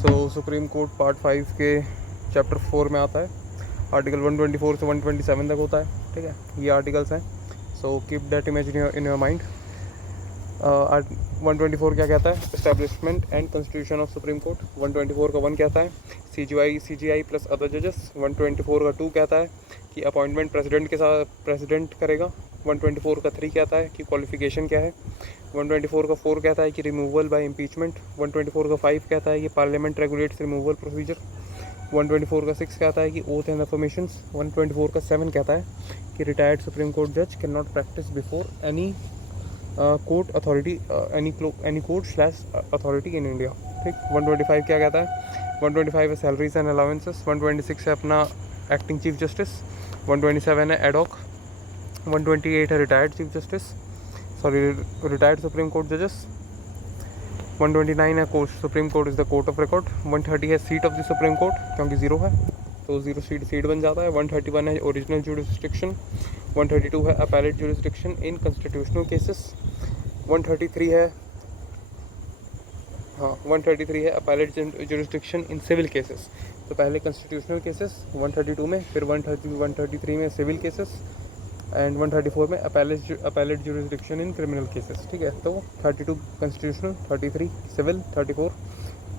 Supreme court part 5 के chapter 4 में आता है। आर्टिकल 124 से 127 तक होता है, ठीक है, ये आर्टिकल्स हैं। So keep that image in your mind. 124 क्या कहता है? Establishment and constitution of supreme court. 124 का 1 कहता है CGI प्लस अदर जजेस। 124 का 2 कहता है कि अपॉइंटमेंट प्रेसिडेंट के साथ प्रेसिडेंट करेगा। 124 का 3 कहता है कि क्वालिफिकेशन क्या है। 124 का 4 कहता है कि रिमूवल बाय इम्पीचमेंट। 124 का 5 कहता है कि पार्लियामेंट रेगुलेट्स रिमूवल प्रोसीजर। 124 का 6 कहता है कि ओथ एंड अफर्मेशंस। 124 का 7 कहता है कि रिटायर्ड सुप्रीम कोर्ट जज can not practice before any court authority any court slash authority in India, ठीक। 125 क्या कहता है? 125 है सैलरीज एंड अलाउंसेस। 126 है अपना एक्टिंग चीफ जस्टिस। 127 है एडॉक। 128 है retired chief justice, sorry retired supreme court जजेस। 129 है court supreme court is the court of record. 130 है seat of the supreme court, क्योंकि 0 है तो 0 सीट बन जाता है। 131 है ओरिजिनल जुरिस्डिक्शन। 132 है appellate jurisdiction in constitutional cases. 133 है 133 है appellate jurisdiction in civil cases. तो पहले कॉन्स्टिट्यूशनल केसेस 132 में, फिर 133 में सिविल केसेस एंड 134 में appellate jurisdiction in criminal cases, ठीक है। तो 32 constitutional, 33 civil, 34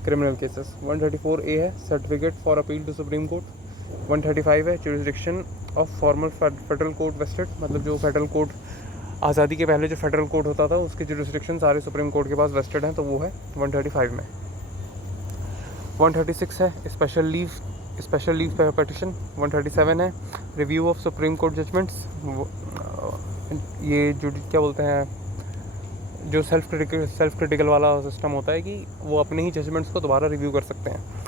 criminal cases. 134A है certificate for appeal to Supreme Court. 135 है jurisdiction of formal federal court vested, मतलब जो फेडरल कोर्ट आज़ादी के पहले जो फेडरल कोर्ट होता था उसके जुरिस्डिक्शन सारे सुप्रीम कोर्ट के पास वेस्टेड हैं, तो वो है 135 में। 136 है स्पेशल लीव पटिशन। 137 है review of supreme Court judgments. ये जो क्या बोलते हैं, जो सेल्फ क्रिटिकल वाला सिस्टम होता है कि वो अपने ही जजमेंट्स को दोबारा रिव्यू कर सकते हैं।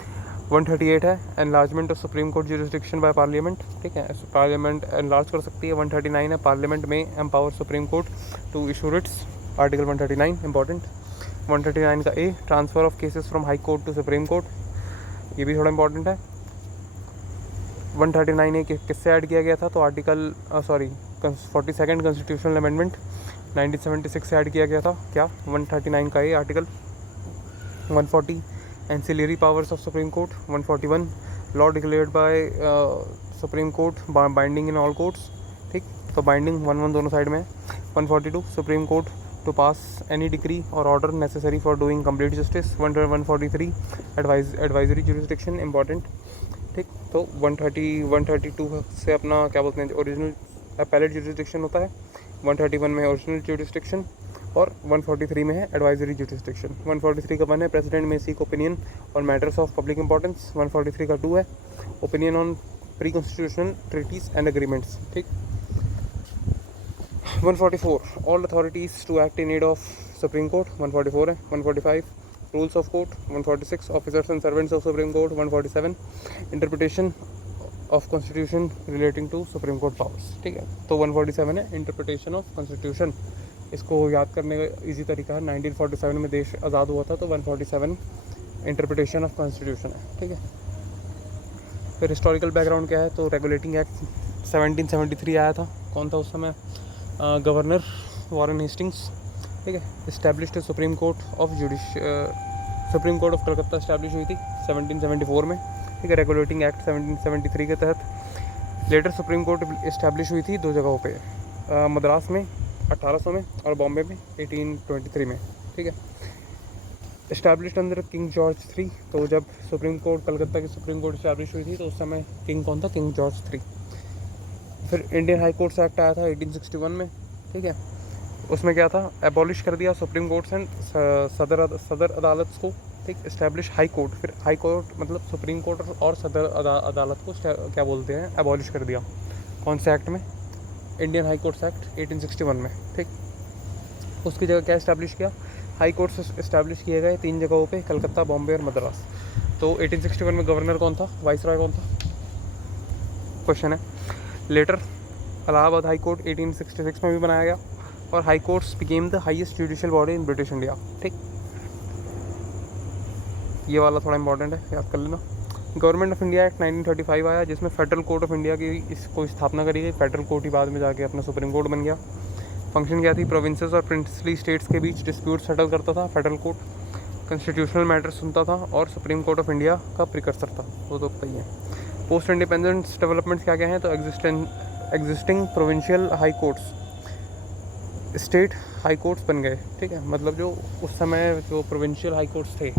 138 है enlargement of supreme court jurisdiction by parliament, ठीक है, पार्लियामेंट एनलार्ज कर सकती है। 139 है पार्लियामेंट में empower Supreme court to issue writs, article 139 important. 139 का A transfer of cases from High Court to Supreme Court, ये भी थोड़ा इंपॉर्टेंट है। 139A किससे ऐड किया गया था? तो आर्टिकल 42nd कॉन्स्टिट्यूशनल अमेंडमेंट 1976 से ऐड किया गया था। क्या? 139 का A article. 140 ancillary powers of supreme court. 141 law declared by supreme court binding in all courts, ठीक, तो बाइंडिंग 1 दोनों साइड में है। 142 supreme court to pass any decree और order necessary for doing complete justice. 143 advisory jurisdiction important, ठीक। तो 132 से अपना क्या बोलते हैं ओरिजिनल अपैलेट जुरिस्डिक्शन होता है। 131 में ओरिजिनल जुरिस्डिक्शन और 143 में है एडवाइजरी जुरिस्डिक्शन। 143 का 1 है प्रेसिडेंट में seek opinion on matters of public importance. 143 का 2 है opinion on pre constitutional treaties and agreements, ठीक। 144 all authorities to act in need of supreme Court, 144 है। 145 rules of court. 146 officers and servants of supreme Court. 147 interpretation of constitution relating to Supreme Court powers, ठीक है। तो 147 है interpretation of constitution, इसको याद करने का इजी तरीका है, 1947 में देश आज़ाद हुआ था तो 147 इंटरप्रिटेशन ऑफ कॉन्स्टिट्यूशन है, ठीक है। फिर हिस्टोरिकल बैकग्राउंड क्या है? तो रेगुलेटिंग एक्ट 1773 आया था, कौन था उस समय? गवर्नर वॉरेन हेस्टिंग्स, ठीक है। Established supreme court of Calcutta establish हुई थी 1774 में, ठीक है, रेगुलेटिंग एक्ट 1773 के तहत। लेटर सुप्रीम कोर्ट इस्टेब्लिश हुई थी 2 जगहों पे, मद्रास में 1800 में और बॉम्बे में 1823 में, ठीक है। इस्टेब्लिश्ड अंडर किंग जॉर्ज 3, तो जब सुप्रीम कोर्ट कलकत्ता की सुप्रीम कोर्ट इस्टेब्लिश हुई थी तो उस समय किंग कौन था? King George 3। फिर इंडियन हाई कोर्ट्स एक्ट आया था 1861 में, ठीक है। उसमें क्या था? एबॉलिश कर दिया सुप्रीम कोर्ट्स एंड सदर अदालत को, ठीक। इस्टेब्लिश हाई कोर्ट, फिर हाई कोर्ट मतलब सुप्रीम कोर्ट और सदर अदालत को क्या बोलते हैं? एबॉलिश कर दिया। कौन से एक्ट में? इंडियन हाई कोर्ट्स एक्ट 1861 में, ठीक। उसकी जगह क्या इस्टेब्लिश किया? हाई कोर्ट्स इस्टेब्लिश किए गए 3 जगहों पे, कलकत्ता, बॉम्बे और मद्रास। तो 1861 में गवर्नर कौन था? वाइसरॉय कौन था? क्वेश्चन है। लेटर इलाहाबाद हाई कोर्ट 1866 में भी बनाया गया और high courts became the highest judicial body in British India, ठीक। ये वाला थोड़ा इंपॉर्टेंट है, याद कर लेना। गवर्नमेंट ऑफ इंडिया एक्ट 1935 आया जिसमें फेडरल कोर्ट ऑफ इंडिया की इसको स्थापना करी गई। फेडरल कोर्ट ही बाद में जाके अपना सुप्रीम कोर्ट बन गया। फंक्शन क्या थी? प्रोविंसेस और प्रिंसली स्टेट्स के बीच डिस्प्यूट सेटल करता था फेडरल कोर्ट। कॉन्स्टिट्यूशनल मैटर सुनता था और सुप्रीम कोर्ट ऑफ इंडिया का प्रिकर्सर था, वो तो पता ही है। पोस्ट इंडिपेंडेंस डेवलपमेंट्स क्या क्या हैं, तो existing provincial high courts state high courts बन गए, ठीक है। मतलब जो उस समय जो प्रोविंशियल हाई कोर्ट्स थे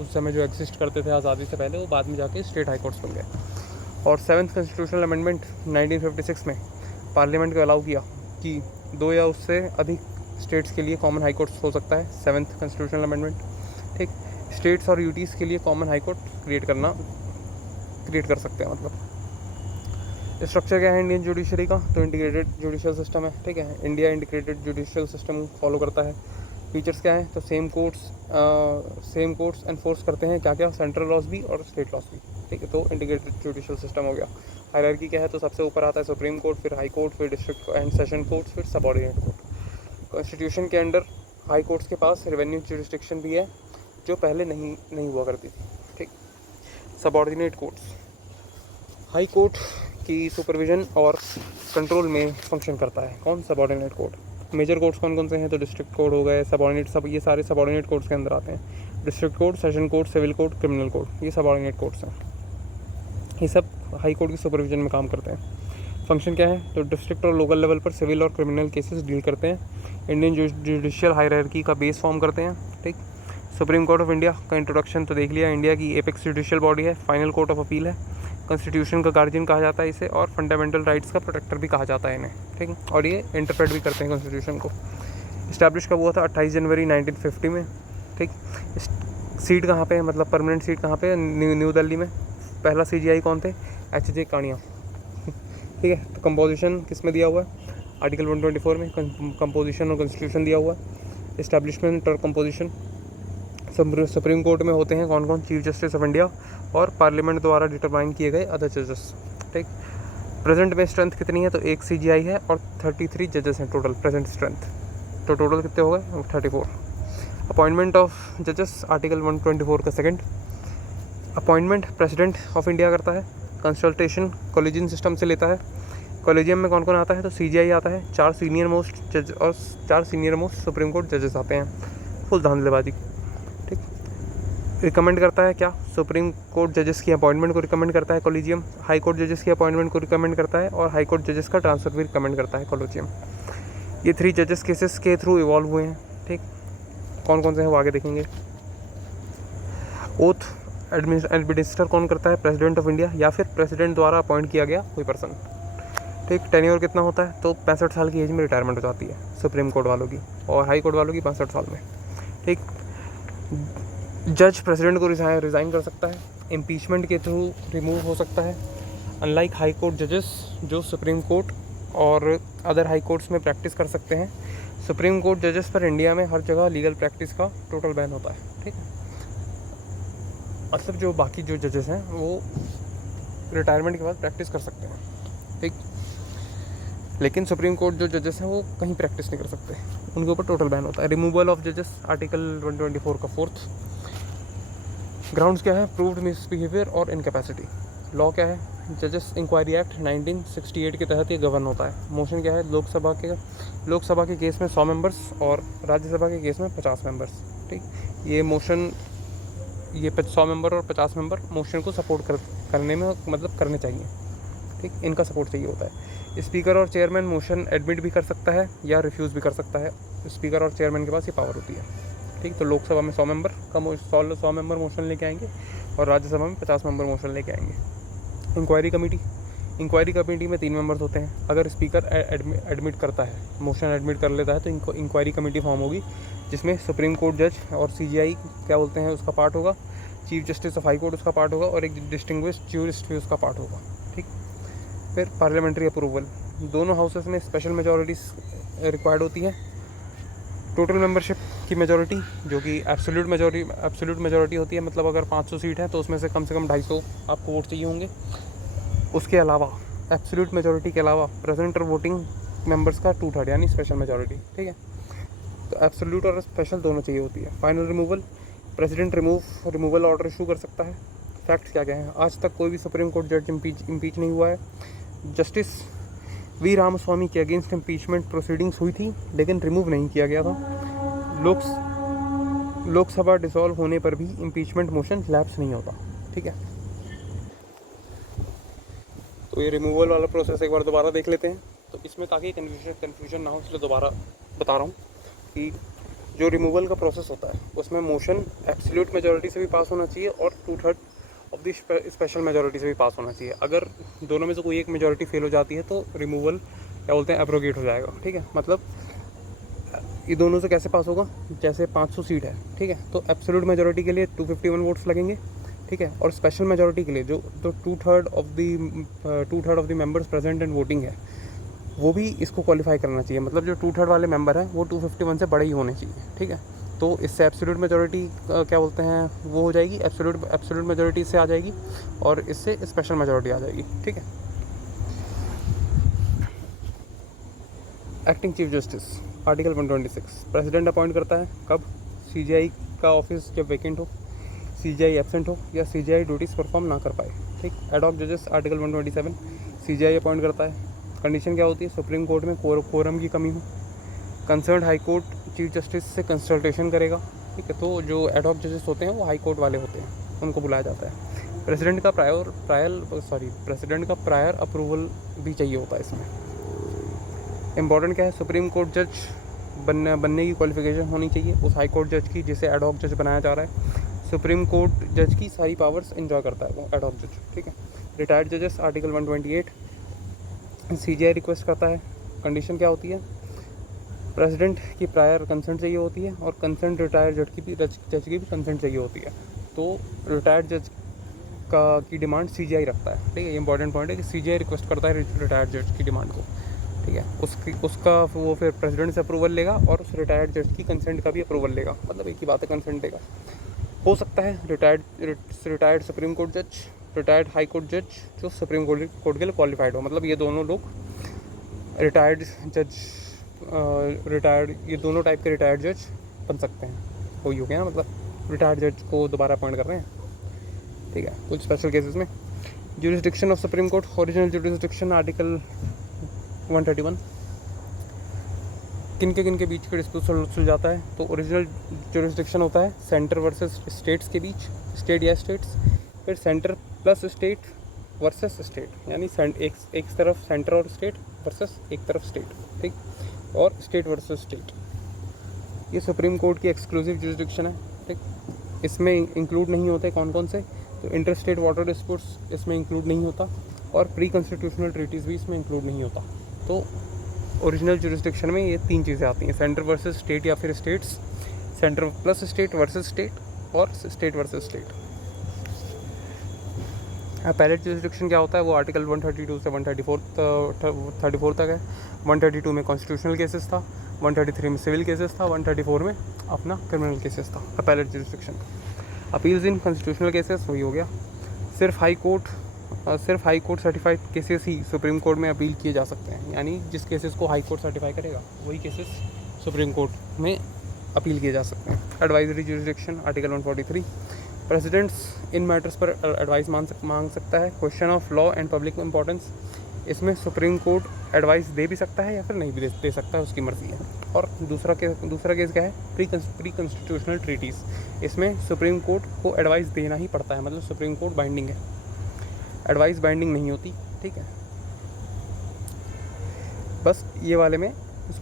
उस समय जो एग्जिस्ट करते थे आज़ादी से पहले, वो बाद में जाके स्टेट हाई कोर्ट्स बन गए। और 7th कॉन्स्टिट्यूशनल अमेंडमेंट 1956 में पार्लियामेंट को अलाउ किया कि 2 या उससे अधिक स्टेट्स के लिए कॉमन हाई कोर्ट्स हो सकता है। 7th कॉन्स्टिट्यूशनल अमेंडमेंट, ठीक। स्टेट्स और यूटीज़ के लिए कॉमन हाई कोर्ट क्रिएट कर सकते हैं। मतलब स्ट्रक्चर क्या है इंडियन जुडिशरी का, तो इंटीग्रेटेड जुडिशियल सिस्टम है, ठीक है। India integrated judicial system follow करता है। फीचर्स क्या है, तो सेम कोर्ट्स एनफोर्स करते हैं क्या क्या, सेंट्रल लॉज भी और स्टेट लॉज भी, ठीक है। तो इंटीग्रेटेड जुडिशियल सिस्टम हो गया। हायरार्की क्या है, तो सबसे ऊपर आता है सुप्रीम कोर्ट, फिर हाई कोर्ट, फिर डिस्ट्रिक्ट एंड सेशन कोर्ट, फिर सबऑर्डिनेट कोर्ट। कॉन्स्टिट्यूशन के अंडर हाई कोर्ट्स के पास रेवेन्यू जुरिस्डिक्शन भी है जो पहले नहीं हुआ करती थी, ठीक। सबऑर्डिनेट कोर्ट्स, हाई कोर्ट की सुपरविजन और कंट्रोल में फंक्शन करता है। कौन, सबऑर्डिनेट कोर्ट। मेजर कोर्ट्स कौन कौन से हैं, तो डिस्ट्रिक्ट कोर्ट हो गए, सबऑर्डिनेट, सब ये सारे सबऑर्डिनेट कोर्ट्स के अंदर आते हैं। District court, session court, civil court, criminal court, ये सबऑर्डिनेट कोर्ट्स हैं। ये सब हाई कोर्ट की सुपरविजन में काम करते हैं। फंक्शन क्या है, तो डिस्ट्रिक्ट और लोकल लेवल पर सिविल और क्रिमिनल केसेस डील करते हैं। इंडियन जुडिशियल हायरार्की का बेस फॉर्म करते हैं, ठीक। सुप्रीम कोर्ट ऑफ इंडिया का इंट्रोडक्शन तो देख लिया, इंडिया की एपेक्स जुडिशियल बॉडी है, फाइनल कोर्ट ऑफ अपील है, कॉन्स्टिट्यूशन का गार्जियन कहा जाता है इसे, और फंडामेंटल राइट्स का प्रोटेक्टर भी कहा जाता है इन्हें, ठीक। और ये इंटरप्रेट भी करते हैं कॉन्स्टिट्यूशन को। इस्टेब्लिश कब हुआ था, 28 जनवरी 1950 में, ठीक। सीट कहाँ पे है, मतलब परमानेंट सीट कहाँ पे है, न्यू दिल्ली में। पहला CGI कौन थे, HJ कानिया, ठीक है। तो कंपोजिशन किस में दिया हुआ है, आर्टिकल 124 में कंपोजिशन और कॉन्स्टिट्यूशन दिया हुआ है। इस्टेब्लिशमेंट और कंपोजिशन सुप्रीम कोर्ट में होते हैं कौन कौन, चीफ जस्टिस ऑफ इंडिया और पार्लियामेंट द्वारा डिटरमाइन किए गए अदर जजेस, ठीक। प्रेजेंट में स्ट्रेंथ कितनी है, तो 1 CGI है और 33 जजेस हैं टोटल प्रेजेंट स्ट्रेंथ, तो टोटल कितने हो गए, 34। अपॉइंटमेंट ऑफ जजेस, आर्टिकल 124 का second, appointment president of India करता है, कंसल्टेशन कॉलेजियम सिस्टम से लेता है। कॉलेजियम में कौन कौन आता है, तो CGI आता है, 4 सीनियर मोस्ट जज और 4 सीनियर मोस्ट सुप्रीम कोर्ट जजेस आते हैं। फुल धांधलेबाजी, ठीक। रिकमेंड करता है क्या, सुप्रीम कोर्ट जजेस की अपॉइंटमेंट को रिकमेंड करता है कॉलेजियम, हाई कोर्ट जजेस की अपॉइंटमेंट को रिकमेंड करता है, और हाई कोर्ट जजेस का ट्रांसफर भी रिकमेंड करता है कॉलेजियम। ये 3 जजेस केसेस के थ्रू इवॉल्व हुए हैं, ठीक। कौन कौन से हैं वो आगे देखेंगे। ओथ एडमिनिस्टर कौन करता है, प्रेसिडेंट ऑफ इंडिया या फिर प्रेसिडेंट द्वारा अपॉइंट किया गया कोई पर्सन, ठीक। टेन्योर कितना होता है, तो 65 साल की एज में रिटायरमेंट हो जाती है सुप्रीम कोर्ट वालों की, और हाई कोर्ट वालों की 65 साल में, ठीक। जज प्रेसिडेंट को रिज़ाइन कर सकता है, इम्पीचमेंट के थ्रू रिमूव हो सकता है। अनलाइक हाई कोर्ट जजेस जो सुप्रीम कोर्ट और अदर हाई कोर्ट्स में प्रैक्टिस कर सकते हैं, सुप्रीम कोर्ट जजेस पर इंडिया में हर जगह लीगल प्रैक्टिस का टोटल बैन होता है, ठीक है। मतलब जो बाकी जो जजेस हैं वो रिटायरमेंट के बाद प्रैक्टिस कर सकते हैं, ठीक। लेकिन सुप्रीम कोर्ट जो जजेस हैं वो कहीं प्रैक्टिस नहीं कर सकते, उनके ऊपर टोटल बैन होता है। रिमूवल ऑफ जजेस, आर्टिकल 124 का 4th। ग्राउंड्स क्या है, प्रूव्ड मिसबिहेवियर और इनकैपेसिटी। लॉ क्या है, जजेस इंक्वायरी एक्ट 1968 के तहत ये गवर्न होता है। मोशन क्या है, लोकसभा के केस में 100 मेंबर्स और राज्यसभा के केस में 50 मेंबर्स, ठीक। ये मोशन, ये 100 मेंबर और 50 मेंबर मोशन को सपोर्ट करने में मतलब करने चाहिए, ठीक। इनका सपोर्ट चाहिए होता है। स्पीकर और चेयरमैन मोशन एडमिट भी कर सकता है या रिफ्यूज़ भी कर सकता है, स्पीकर और चेयरमैन के पास ये पावर होती है, ठीक। तो लोकसभा में 100 मेंबर का 100 मेंबर मोशन लेके आएंगे और राज्यसभा में 50 मेंबर मोशन लेके आएंगे। इंक्वायरी कमेटी में 3 मेंबर्स होते हैं। अगर स्पीकर एडमिट करता है, मोशन एडमिट कर लेता है, तो इंक्वायरी कमेटी फॉर्म होगी जिसमें सुप्रीम कोर्ट जज और CGI क्या बोलते हैं उसका पार्ट होगा, chief justice of high court उसका पार्ट होगा, और एक डिस्टिंग्विश्ड ज्यूरिस्ट भी उसका पार्ट होगा, ठीक। फिर पार्लियामेंट्री अप्रूवल, दोनों हाउसेस में स्पेशल मेजॉरिटीज रिक्वायर्ड होती है। टोटल मेंबरशिप की मेजॉरिटी जो कि एब्सोल्यूट मेजॉरिटी होती है, मतलब अगर 500 सीट है तो उसमें से कम 250 आपको वोट चाहिए होंगे। उसके अलावा एब्सोल्यूट मेजॉरिटी के अलावा प्रेजेंट और वोटिंग मेंबर्स का 2/3 यानी स्पेशल मेजॉरिटी, ठीक है। तो एब्सोल्यूट और स्पेशल दोनों चाहिए होती है। Final removal, president removal order issue कर सकता है। फैक्ट्स क्या क्या हैं, आज तक कोई भी सुप्रीम कोर्ट जज इम्पीच नहीं हुआ है। जस्टिस वी रामास्वामी के अगेंस्ट इम्पीचमेंट प्रोसीडिंग्स हुई थी लेकिन रिमूव नहीं किया गया था। लोकसभा डिसॉल्व होने पर भी इम्पीचमेंट मोशन लैप्स नहीं होता, ठीक है। तो ये रिमूवल वाला प्रोसेस एक बार दोबारा देख लेते हैं। तो इसमें ताकि कन्फ्यूजन ना हो इसलिए दोबारा बता रहा हूँ कि जो रिमूवल का प्रोसेस होता है उसमें मोशन एब्सोल्यूट मेजॉरिटी से भी पास होना चाहिए और 2/3 ऑफ द स्पेशल मेजॉरिटी से भी पास होना चाहिए। अगर दोनों में से कोई एक मेजॉरिटी फेल हो जाती है तो रिमूवल क्या बोलते हैं, एब्रोगेट हो जाएगा, ठीक है। मतलब ये दोनों से कैसे पास होगा, जैसे 500 सीट है, ठीक है, तो एब्सोल्यूट मेजॉरिटी के लिए 251 वोट्स लगेंगे, ठीक है, और स्पेशल मेजॉरिटी के लिए जो तो 2/3 of the members present and voting है वो भी इसको क्वालिफाई करना चाहिए। मतलब जो 2/3 वाले मेंबर हैं वो 251 से बड़े ही होने चाहिए, ठीक है। तो इससे एब्सोल्यूट मेजॉरिटी क्या बोलते हैं वो हो जाएगी, एब्सोल्यूट मेजॉरिटी से आ जाएगी और इससे स्पेशल मेजॉरिटी आ जाएगी, ठीक है। Acting chief justice article 126 President appoint करता है कब, सीजीआई का ऑफिस जब वैकेंट हो, सीजीआई एब्सेंट हो या सीजीआई ड्यूटीज़ परफॉर्म ना कर पाए, ठीक। एडॉक जजेस आर्टिकल 127 सीजीआई अपॉइंट करता है। कंडीशन क्या होती है, सुप्रीम कोर्ट में कोरम की कमी हो, concern high court chief justice से कंसल्टेशन करेगा, ठीक है। तो जो एडॉक जजेस होते हैं वो हाई कोर्ट वाले होते हैं, उनको बुलाया जाता है। प्रेसिडेंट का प्रायर अप्रूवल भी चाहिए होता है इसमें। इम्पॉर्टेंट क्या है, सुप्रीम कोर्ट जज बनने की क्वालिफिकेशन होनी चाहिए उस हाई कोर्ट जज की जिसे एडॉक जज बनाया जा रहा है। सुप्रीम कोर्ट जज की सारी पावर्स एंजॉय करता है वो एडॉक जज, ठीक है। रिटायर्ड जजेस आर्टिकल 128 सीजीआई रिक्वेस्ट करता है। कंडीशन क्या होती है, प्रेसिडेंट की प्रायर कंसेंट चाहिए होती है और कंसेंट रिटायर्ड जज की भी कंसेंट चाहिए होती है। तो रिटायर्ड जज की डिमांड सीजीआई रखता है, ठीक है। ये इंपॉर्टेंट पॉइंट है कि सीजीआई रिक्वेस्ट करता है रिटायर्ड जज की डिमांड को, ठीक है। उसका वो फिर प्रेसिडेंट से अप्रूवल लेगा और उस रिटायर्ड जज की कंसेंट का भी अप्रूवल लेगा, मतलब एक ही बात है, कंसेंट देगा। हो सकता है रिटायर्ड सुप्रीम कोर्ट जज, रिटायर्ड हाई कोर्ट जज जो सुप्रीम कोर्ट के लिए क्वालिफाइड हो, मतलब ये दोनों लोग रिटायर्ड ये दोनों टाइप के रिटायर्ड जज बन सकते हैं। वही हो गया ना, मतलब रिटायर्ड जज को दोबारा अपॉइंट कर रहे हैं, ठीक है। कुछ स्पेशल केसेस में jurisdiction of supreme court, original jurisdiction article 131 किन के बीच का डिस्प्यूट सुलझाता है। तो ओरिजिनल ज्यूरिसडिक्शन होता है सेंटर वर्सेस स्टेट्स के बीच, स्टेट या स्टेट्स, फिर centre plus state versus state, यानी एक तरफ सेंटर और स्टेट वर्सेस एक तरफ स्टेट, ठीक, और स्टेट वर्सेस स्टेट। ये सुप्रीम कोर्ट की एक्सक्लूसिव ज्यूरिसडिक्शन है, ठीक। इसमें इंक्लूड नहीं होते कौन कौन से, तो इंटर स्टेट वाटर डिस्प्यूट्स इसमें इंक्लूड नहीं होता और प्री कॉन्स्टिट्यूशनल ट्रीटीज़ भी इसमें इंक्लूड नहीं होता। तो ओरिजिनल ज्यूरिसडिक्शन में ये 3 चीज़ें आती हैं, सेंटर वर्सेस स्टेट या फिर states, centre plus state versus state और state versus state. Appellate jurisdiction क्या होता है, वो आर्टिकल 132 से 134 तक है। 132 में कॉन्स्टिट्यूशनल केसेस था, 133 में सिविल केसेस था, 134 में अपना क्रिमिनल केसेस था। अपैलेट ज्यूरिसडिक्शन अपील्स इन कॉन्स्टिट्यूशनल केसेस वही हो गया। सिर्फ हाई कोर्ट सर्टिफाइड केसेस ही सुप्रीम कोर्ट में अपील किए जा सकते हैं, यानी जिस केसेस को हाई कोर्ट सर्टिफाई करेगा वही केसेस सुप्रीम कोर्ट में अपील किए जा सकते हैं। एडवाइजरी ज्यूरिसडिक्शन आर्टिकल 143 प्रेसिडेंट्स इन मैटर्स पर एडवाइस मांग सकता है। Question of law and public importance, इसमें सुप्रीम कोर्ट एडवाइस दे भी सकता है या फिर नहीं भी दे सकता है, उसकी मर्ज़ी है। और दूसरा केस क्या है, प्री कॉन्स्टिट्यूशनल ट्रीटीज़, इसमें सुप्रीम कोर्ट को एडवाइस देना ही पड़ता है, मतलब सुप्रीम कोर्ट बाइंडिंग है, एडवाइस बाइंडिंग नहीं होती, ठीक है। बस ये वाले में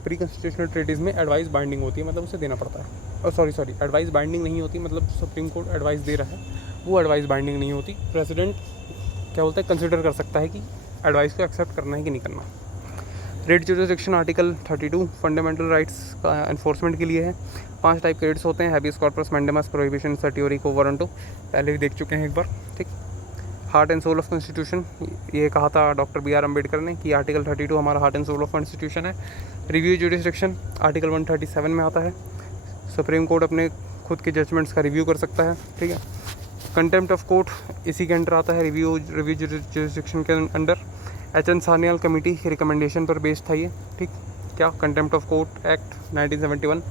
प्री कॉन्स्टिट्यूशनल ट्रीटीज़ में एडवाइस बाइंडिंग होती है, मतलब उसे देना पड़ता है। और सॉरी एडवाइस बाइंडिंग नहीं होती, मतलब सुप्रीम कोर्ट एडवाइस दे रहा है, वो एडवाइस बाइंडिंग नहीं होती। प्रेसिडेंट क्या बोलते हैं, कंसिडर कर सकता है कि एडवाइस को एक्सेप्ट करना है कि नहीं करना। Writ jurisdiction article 32 fundamental rights का एनफोर्समेंट के लिए है। 5 टाइप के रेट्स होते हैं, habeas corpus, mandamus, prohibition, certiorari, quo warranto, पहले भी देख चुके हैं एक बार, ठीक। Heart and soul of constitution, ये कहा था डॉक्टर BR अम्बेडकर ने कि आर्टिकल 32 हमारा heart and soul of constitution है। रिव्यू ज्यूरिसडिक्शन आर्टिकल 137 में आता है, सुप्रीम कोर्ट अपने खुद के जजमेंट्स का रिव्यू कर सकता है, ठीक है। कंटेम्प्ट ऑफ कोर्ट इसी के अंडर आता है, रिव्यू ज्यूरिसडिक्शन के अंडर। HN सान्याल कमेटी की रिकमेंडेशन पर बेस्ड था ये, ठीक। क्या, कंटेम्प्ट ऑफ कोर्ट एक्ट 1971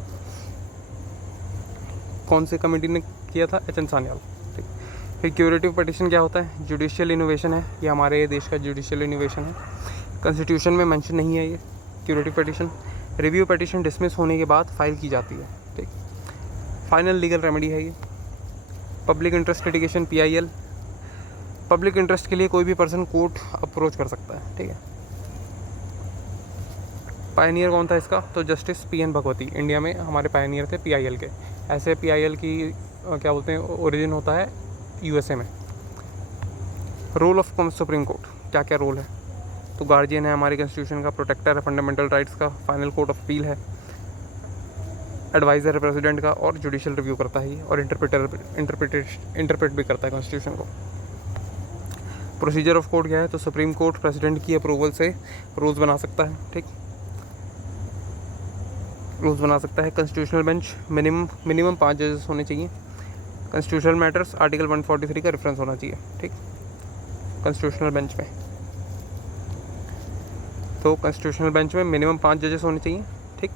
कौन से कमेटी ने किया था, HN सान्याल, ठीक। फिर क्यूरेटिव पटिशन क्या होता है, जुडिशियल इनोवेशन है, ये हमारे देश का जुडिशियल इनोवेशन है, कॉन्स्टिट्यूशन में मेंशन नहीं है ये curative petition. Review petition dismiss होने के बाद फाइल की जाती है, ठीक। फाइनल लीगल रेमेडी है ये। Public interest litigation PIL, public interest के लिए कोई भी पर्सन कोर्ट अप्रोच कर सकता है, ठीक है। पायनियर कौन था इसका? तो जस्टिस PN भगवती इंडिया में हमारे पायनियर थे PIL के। ऐसे PIL की क्या बोलते हैं ओरिजिन होता है USA में। रोल ऑफ सुप्रीम कोर्ट, क्या क्या रोल है? तो गार्जियन है हमारे कॉन्स्टिट्यूशन का, प्रोटेक्टर है फंडामेंटल राइट्स का, फाइनल कोर्ट ऑफ अपील है, एडवाइज़र है प्रेसिडेंट का, और जुडिशियल रिव्यू करता है ये, और इंटरप्रेट भी करता है कॉन्स्टिट्यूशन को। प्रोसीजर ऑफ कोर्ट क्या है? तो सुप्रीम कोर्ट प्रेसिडेंट की अप्रूवल से रूल्स बना सकता है, ठीक, रूल्स बना सकता है। कॉन्स्टिट्यूशनल बेंच मिनिमम 5 जजेस होने चाहिए। कॉन्स्टिट्यूशनल मैटर्स आर्टिकल 143 का रेफरेंस होना चाहिए, ठीक, कॉन्स्टिट्यूशनल बेंच में। तो कॉन्स्टिट्यूशनल बेंच में मिनिमम 5 जजेस होने चाहिए, ठीक।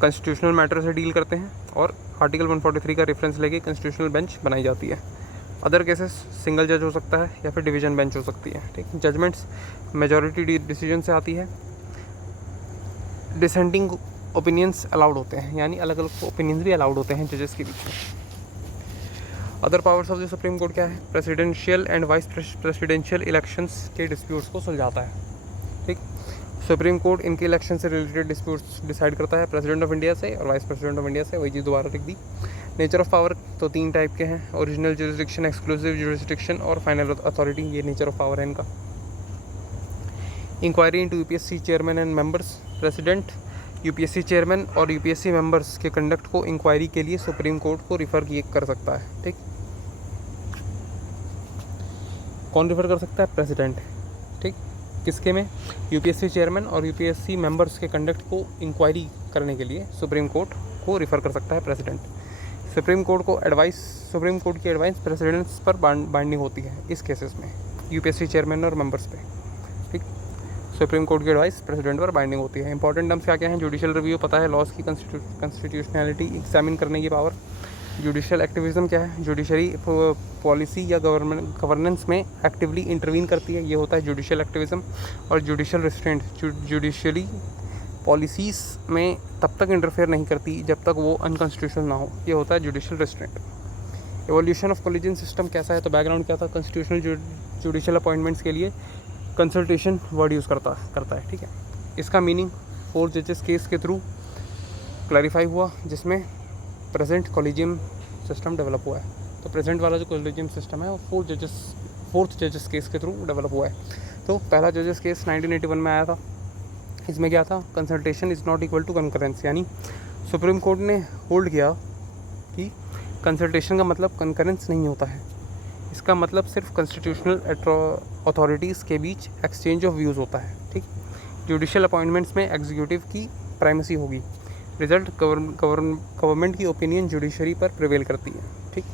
कॉन्स्टिट्यूशनल मैटर से डील करते हैं और आर्टिकल 143 का रेफरेंस लेके कॉन्स्टिट्यूशनल बेंच बनाई जाती है। अदर केसेस सिंगल जज हो सकता है या फिर डिवीजन बेंच हो सकती है, ठीक। जजमेंट्स मेजॉरिटी डिसीजन से आती है। डिसेंटिंग ओपिनियंस अलाउड होते हैं, यानी अलग अलग ओपिनियंस भी अलाउड होते हैं जजेस के बीच में। Other powers of the supreme court क्या है? Presidential and vice presidential elections के डिस्प्यूट्स को सुलझाता है, ठीक। सुप्रीम कोर्ट इनके इलेक्शन से रिलेटेड डिस्प्यूट्स डिसाइड करता है प्रेसिडेंट ऑफ इंडिया से और वाइस प्रेसिडेंट ऑफ इंडिया से। वही चीज़ दोबारा लिख दी। नेचर ऑफ पावर तो 3 टाइप के हैं, ओरिजिनल जुरिस्डिक्शन, एक्सक्लूसिव जुरिस्डिक्शन और फाइनल अथॉरिटी। ये नेचर ऑफ पावर है इनका। Inquiry into UPSC chairman and members, President UPSC chairman और UPSC मेंबर्स के कंडक्ट को इंक्वायरी के लिए सुप्रीम कोर्ट को रिफ़र कर सकता है, ठीक। कौन रिफ़र कर सकता है? प्रेसिडेंट, ठीक। किसके में? UPSC चेयरमैन और UPSC मेंबर्स के कंडक्ट को इंक्वायरी करने के लिए सुप्रीम कोर्ट को रिफ़र कर सकता है प्रेसिडेंट। सुप्रीम कोर्ट की एडवाइस प्रेसिडेंट्स पर बाइंडिंग होती है इस केसेस में, UPSC चेयरमैन और मेंबर्स पे, ठीक। सुप्रीम कोर्ट की एडवाइस प्रेसिडेंट पर बाइंडिंग होती है। इंपॉर्टेंट टर्म्स क्या क्या हैं? जुडिशियल रिव्यू पता है, लॉज की कॉन्स्टिट्यूशनैलिटी एग्जामिन करने की पावर। जुडिशियल एक्टिविज्म क्या है? जुडिशरी पॉलिसी या गवर्नेंस में एक्टिवली इंटरवीन करती है, ये होता है जुडिशियल एक्टिविज्म। और जुडिशियल रिस्ट्रेंट, जुडिशली पॉलिसीज़ में तब तक इंटरफेयर नहीं करती जब तक वो अनकॉन्स्टिट्यूशनल ना हो, ये होता है judicial restraint. Evolution of collegium system कैसा है? तो बैकग्राउंड क्या था? कॉन्स्टिट्यूशनल जुडिशियल अपॉइंटमेंट्स के लिए कंसल्टेशन वर्ड यूज़ करता है, ठीक है। इसका मीनिंग 4 जजेस केस के थ्रू क्लैरिफाई हुआ, जिसमें प्रेजेंट कॉलेजियम सिस्टम डेवलप हुआ है। तो प्रेजेंट वाला जो कॉलेजियम सिस्टम है वो 4th जजेस केस के थ्रू डेवलप हुआ है। तो पहला जजेस केस 1981 में आया था। इसमें क्या था? Consultation is not equal to concurrence, यानी सुप्रीम कोर्ट ने होल्ड किया कि कंसल्टेशन का मतलब कंकरेंस नहीं होता है। इसका मतलब सिर्फ कॉन्स्टिट्यूशनल अथॉरिटीज़ के बीच एक्सचेंज ऑफ व्यूज़ होता है, ठीक। जुडिशियल अपॉइंटमेंट्स में एग्जीक्यूटिव की प्राइमेसी होगी। रिजल्ट गवर्नमेंट की ओपिनियन जुडिशरी पर प्रिवेल करती है, ठीक।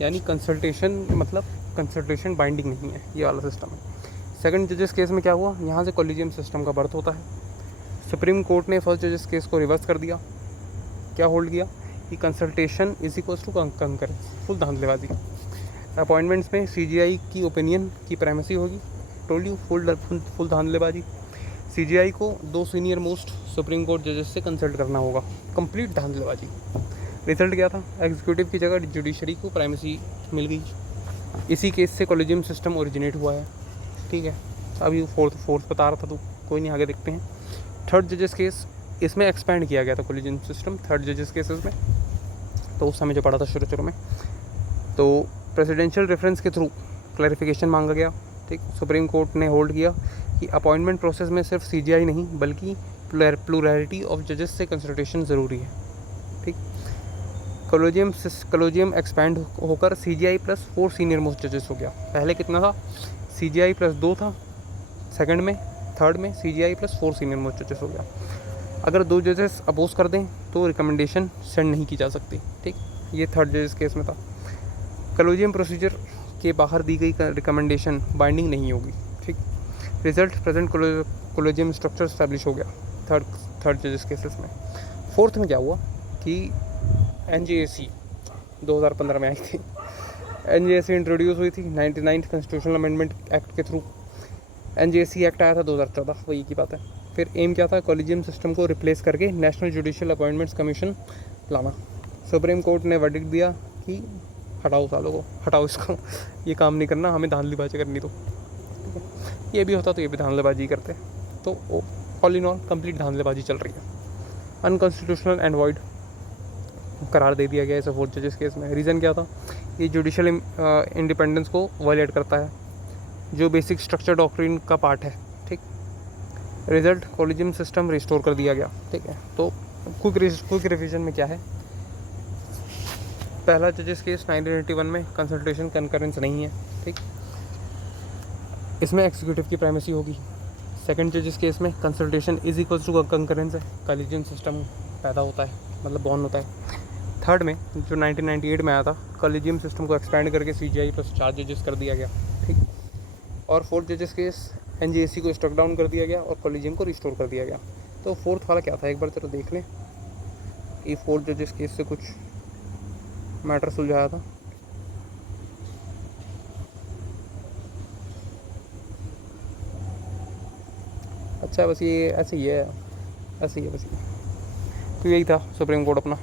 यानी कंसल्टेशन मतलब कंसल्टेशन बाइंडिंग नहीं है, ये वाला सिस्टम है। सेकंड जजेस केस में क्या हुआ? यहाँ से कॉलेजियम सिस्टम का बर्थ होता है। सुप्रीम कोर्ट ने फर्स्ट जजेस केस को रिवर्स कर दिया। क्या होल्ड किया? कि consultation is equals to concurrence, full धांधलेबाजी। अपॉइंटमेंट्स में CGI की ओपिनियन की प्राइमेसी होगी, टोल्ड यू, फुल धांधलेबाजी। CGI को 2 सीनियर मोस्ट सुप्रीम कोर्ट जजेस से कंसल्ट करना होगा, कंप्लीट धांधलेबाजी। रिजल्ट क्या था? एग्जीक्यूटिव की जगह जुडिशरी को प्राइमेसी मिल गई। इसी केस से कॉलेजियम सिस्टम ओरिजिनेट हुआ है, ठीक है। अभी फोर्थ बता रहा था, तो कोई नहीं, आगे देखते हैं। थर्ड जजेस केस, इसमें एक्सपेंड किया गया था कॉलेजियम सिस्टम थर्ड जजेस केसेस में। तो उस समय जो पढ़ा था शुरू में, तो प्रेसिडेंशियल रेफरेंस के थ्रू क्लैरिफिकेशन मांगा गया, ठीक। सुप्रीम कोर्ट ने होल्ड किया कि अपॉइंटमेंट प्रोसेस में सिर्फ CGI नहीं बल्कि प्लूरैलिटी ऑफ जजेस से कंसल्टेशन ज़रूरी है, ठीक। कॉलेजियम एक्सपैंड होकर CGI + 4 सीनियर मोस्ट जजेस हो गया। पहले कितना था? CGI + 2 था सेकंड में, थर्ड में CGI + 4 सीनियर मोस्ट जजेस हो गया। अगर 2 जजेस अपोज कर दें तो रिकमेंडेशन सेंड नहीं की जा सकती, ठीक। ये थर्ड जजेस केस में था। कॉलेजियम प्रोसीजर के बाहर दी गई रिकमेंडेशन बाइंडिंग नहीं होगी, ठीक। Result present collegium structure establish हो गया थर्ड जजेस केसेस में। फोर्थ में क्या हुआ कि NJAC 2015 में आई थी। NJAC इंट्रोड्यूस हुई थी 99th कॉन्स्टिट्यूशनल अमेंडमेंट एक्ट के थ्रू। NJAC एक्ट आया था 2014, वही की बात है। फिर एम क्या था? कॉलेजियम सिस्टम को रिप्लेस करके नेशनल जुडिशियल अपॉइंटमेंट्स कमीशन लाना। सुप्रीम कोर्ट ने वर्डिक्ट दिया कि हटाओ सालों को, हटाओ इसको, ये काम नहीं करना, हमें धांधलीबाजी करनी तो, ठीक है। ये भी होता तो ये भी धांधलीबाजी करते, तो ऑल इन ऑल कंप्लीट धांधलीबाजी चल रही है। अनकॉन्स्टिट्यूशनल एंड वॉइड करार दे दिया गया इसे 4 जजेस केस में। रीज़न क्या था? ये जुडिशल इंडिपेंडेंस को वायलेट करता है, जो बेसिक स्ट्रक्चर डॉक्ट्रिन का पार्ट है, ठीक। रिजल्ट, कॉलेजियम सिस्टम रिस्टोर कर दिया गया, ठीक है। तो क्विक रिवीजन में क्या है? पहला जजेस केस 1981 में कंसल्टेशन कंकरेंस नहीं है, ठीक, इसमें एग्जीक्यूटिव की प्राइमेसी होगी। सेकंड जजेस केस में consultation is equals to concurrence है, कॉलेजियम सिस्टम पैदा होता है, मतलब बॉर्न होता है। थर्ड में जो 1998 में आया था, कॉलेजियम सिस्टम को एक्सपेंड करके CGI प्लस 4 जजेस कर दिया गया, ठीक। और फोर्थ जजेस केस NJSC को स्ट्रक डाउन कर दिया गया और कॉलेजियम को रिस्टोर कर दिया गया। तो फोर्थ वाला क्या था, एक बार जरा देख लें कि फोर्थ जजेस केस से कुछ मैटर सुलझाया था। अच्छा, बस ये ऐसे ही है, ऐसे ही है बस ये। तो यही था सुप्रीम कोर्ट अपना।